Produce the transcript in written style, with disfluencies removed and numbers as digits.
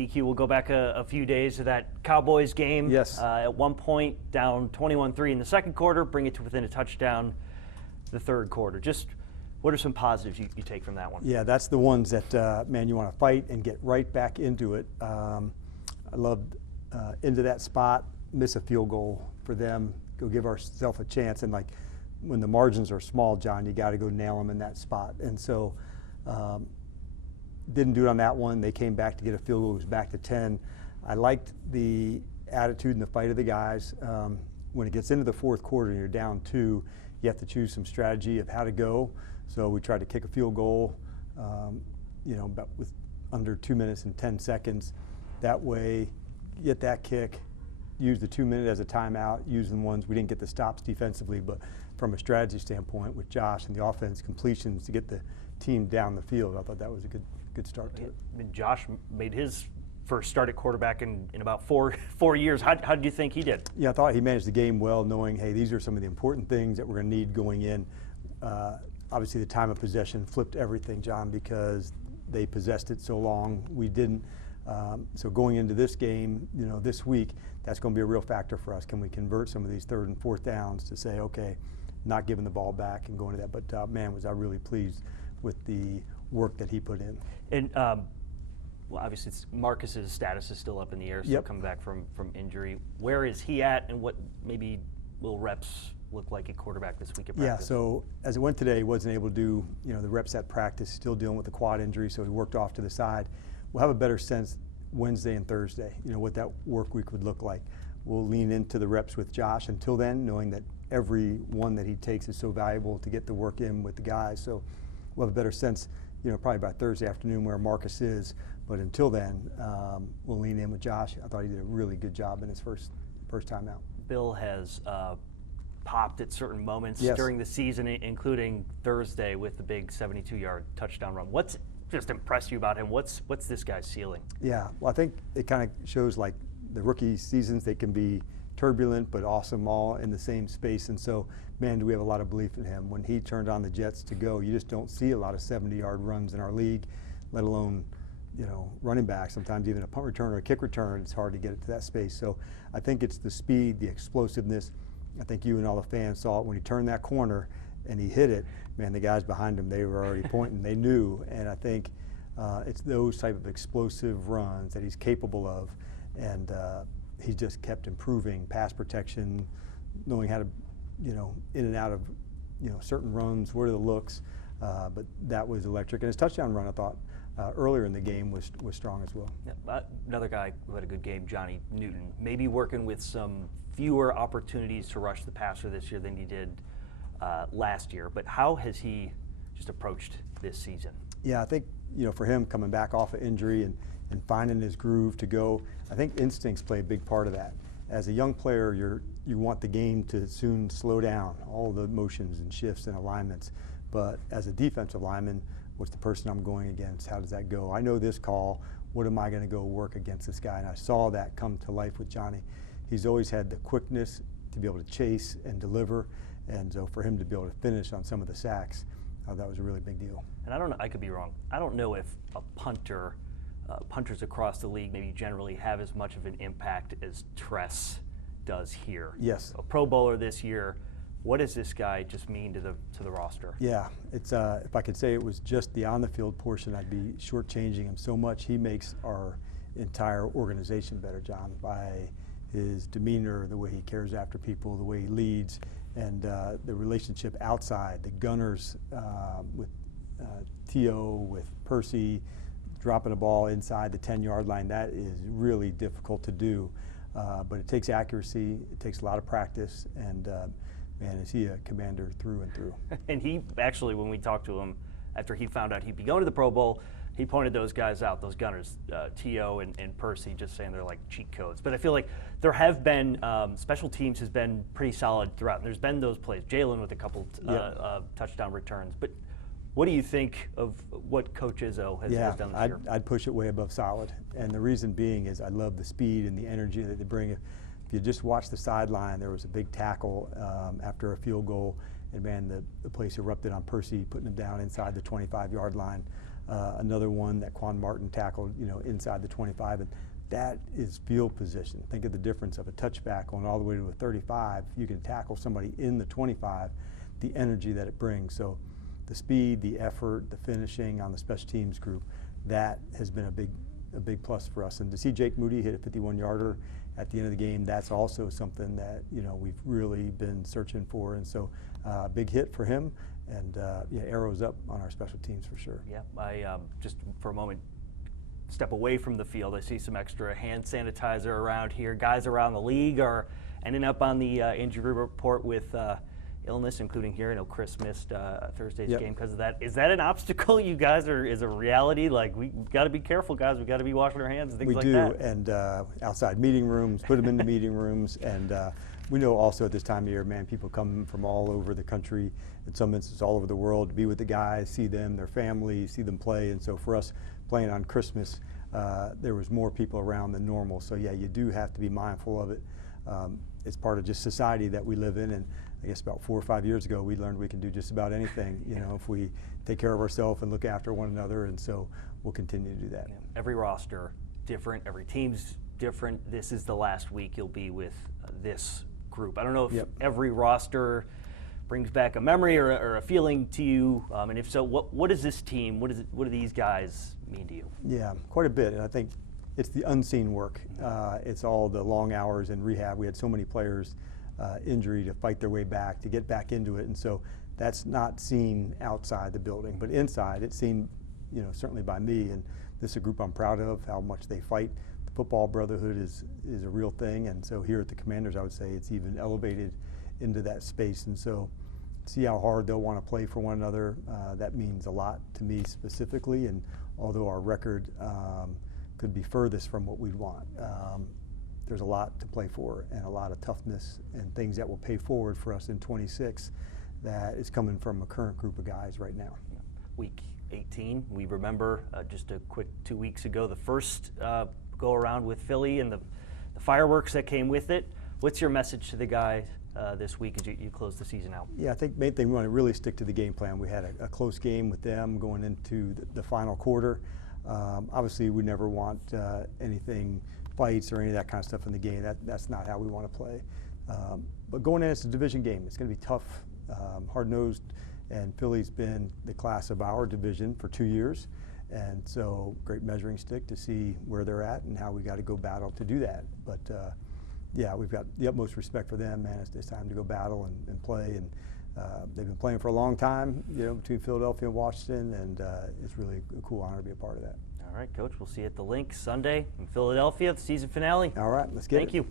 DQ, we'll go back a few days to that Cowboys game. Yes. At one point, down 21-3 in the second quarter, bring it to within a touchdown the third quarter. Just what are some positives you take from that one? Yeah, that's the ones that, man, you want to fight and get right back into it. I loved into that spot, miss a field goal for them, go give ourselves a chance. And like when the margins are small, John, you got to go nail them in that spot. And so didn't do it on that one. They came back to get a field goal. It was back to 10. I liked the attitude and the fight of the guys. When it gets into the fourth quarter and you're down 2, you have to choose some strategy of how to go. So we tried to kick a field goal, about with under 2 minutes and 10 seconds. That way, get that kick, use the 2 minute as a timeout, use the ones we didn't get the stops defensively, but from a strategy standpoint with Josh and the offense completions to get the team down the field, I thought that was a good start to it. I mean, Josh made his first start at quarterback in about four years. How did you think he did? Yeah, I thought he managed the game well, knowing, hey, these are some of the important things that we're going to need going in. Obviously, the time of possession flipped everything, John, because they possessed it so long. We didn't. So going into this game, this week, that's going to be a real factor for us. Can we convert some of these third and fourth downs to say, okay, not giving the ball back and going to that? But man, was I really pleased with the work that he put in. And well, obviously, Marcus's status is still up in the air, still coming back from injury. Where is he at, and what maybe will reps look like at quarterback this week at practice? Yeah, so as it went today, he wasn't able to do the reps at practice, still dealing with the quad injury, so he worked off to the side. We'll have a better sense Wednesday and Thursday, what that work week would look like. We'll lean into the reps with Josh until then, knowing that every one that he takes is so valuable to get the work in with the guys. So we'll have a better sense, probably by Thursday afternoon where Marcus is. But until then, we'll lean in with Josh. I thought he did a really good job in his first time out. Bill has popped at certain moments Yes. during the season, including Thursday with the big 72-yard touchdown run. What's just impressed you about him? What's this guy's ceiling? Yeah, well, I think it kind of shows like the rookie seasons, they can be turbulent but awesome all in the same space. And so, man, do we have a lot of belief in him. When he turned on the Jets to go, you just don't see a lot of 70-yard runs in our league, let alone running back. Sometimes even a punt return or a kick return, it's hard to get it to that space. So I think it's the speed, the explosiveness. I think you and all the fans saw it when he turned that corner and he hit it. Man, the guys behind him, they were already pointing. They knew. And I think it's those type of explosive runs that he's capable of. And he just kept improving pass protection, knowing how to, in and out of, certain runs, what are the looks. But that was electric. And his touchdown run, I thought, earlier in the game was strong as well. Yeah, another guy who had a good game, Johnny Newton, maybe working with some fewer opportunities to rush the passer this year than he did last year. But how has he just approached this season? Yeah, I think, for him coming back off of injury and finding his groove to go, I think instincts play a big part of that. As a young player, you want the game to soon slow down, all the motions and shifts and alignments. But as a defensive lineman, what's the person I'm going against? How does that go? I know this call. What am I going to go work against this guy? And I saw that come to life with Johnny. He's always had the quickness to be able to chase and deliver. And so for him to be able to finish on some of the sacks, that was a really big deal. And I don't know, I could be wrong. I don't know if a punters across the league maybe generally have as much of an impact as Tress does here. Yes. A Pro Bowler this year. What does this guy just mean to the roster? Yeah, it's if I could say it was just the on-the-field portion, I'd be shortchanging him so much. He makes our entire organization better, John, by his demeanor, the way he cares after people, the way he leads, and the relationship outside, the gunners with T.O., with Percy, dropping a ball inside the 10-yard line. That is really difficult to do, but it takes accuracy, it takes a lot of practice, and man, is he a commander through and through. And he actually, when we talked to him after he found out he'd be going to the Pro Bowl, he pointed those guys out, those gunners, T.O. and Percy, just saying they're like cheat codes. But I feel like there have been, special teams has been pretty solid throughout. And there's been those plays, Jalen with a couple touchdown returns. But what do you think of what Coach Izzo has done this year? I'd push it way above solid. And the reason being is I love the speed and the energy that they bring. If you just watch the sideline, there was a big tackle after a field goal, and man, the place erupted on Percy, putting him down inside the 25-yard line. another one that Quan Martin tackled, inside the 25, and that is field position. Think of the difference of a touchback going all the way to a 35. You can tackle somebody in the 25, the energy that it brings. So the speed, the effort, the finishing on the special teams group, that has been a big plus for us. And to see Jake Moody hit a 51-yarder at the end of the game, that's also something that we've really been searching for. And so big hit for him, and arrows up on our special teams for sure. Yeah, I just for a moment step away from the field. I see some extra hand sanitizer around here. Guys around the league are ending up on the injury report with illness, including here. I know Chris missed Thursday's game because of that. Is that an obstacle you guys is a reality? Like, we got to be careful, guys. We got to be washing our hands and things like that. We do, and outside meeting rooms, put them into meeting rooms, and we know also at this time of year, man, people come from all over the country, in some instances all over the world, to be with the guys, see them, their families, see them play. And so for us playing on Christmas, there was more people around than normal. So yeah, you do have to be mindful of it. It's part of just society that we live in, and I guess about 4 or 5 years ago, we learned we can do just about anything, if we take care of ourselves and look after one another, and so we'll continue to do that. Yeah. Every roster different, every team's different. This is the last week you'll be with this group. I don't know if every roster brings back a memory or a feeling to you, and if so, what is this team, what do these guys mean to you? Yeah, quite a bit, and I think it's the unseen work. It's all the long hours in rehab. We had so many players injury to fight their way back, to get back into it, and so that's not seen outside the building, but inside it's seen, certainly by me, and this is a group I'm proud of, how much they fight. The football brotherhood is a real thing, and so here at the Commanders, I would say it's even elevated into that space, and so see how hard they'll want to play for one another. That means a lot to me specifically, and although our record could be furthest from what we'd want, there's a lot to play for and a lot of toughness and things that will pay forward for us in 26 that is coming from a current group of guys right now. Week 18, we remember just a quick 2 weeks ago, the first go around with Philly and the fireworks that came with it. What's your message to the guys this week as you close the season out? Yeah, I think main thing, we want to really stick to the game plan. We had a close game with them going into the final quarter. Obviously, we never want anything, fights or any of that kind of stuff in the game. That's not how we want to play. But going in, it's a division game. It's going to be tough, hard-nosed, and Philly's been the class of our division for 2 years. And so great measuring stick to see where they're at and how we got to go battle to do that. But yeah, we've got the utmost respect for them, man. It's time to go battle and play. And they've been playing for a long time, between Philadelphia and Washington, and it's really a cool honor to be a part of that. All right, Coach, we'll see you at the Link Sunday in Philadelphia, the season finale. All right, let's get it. Thank you.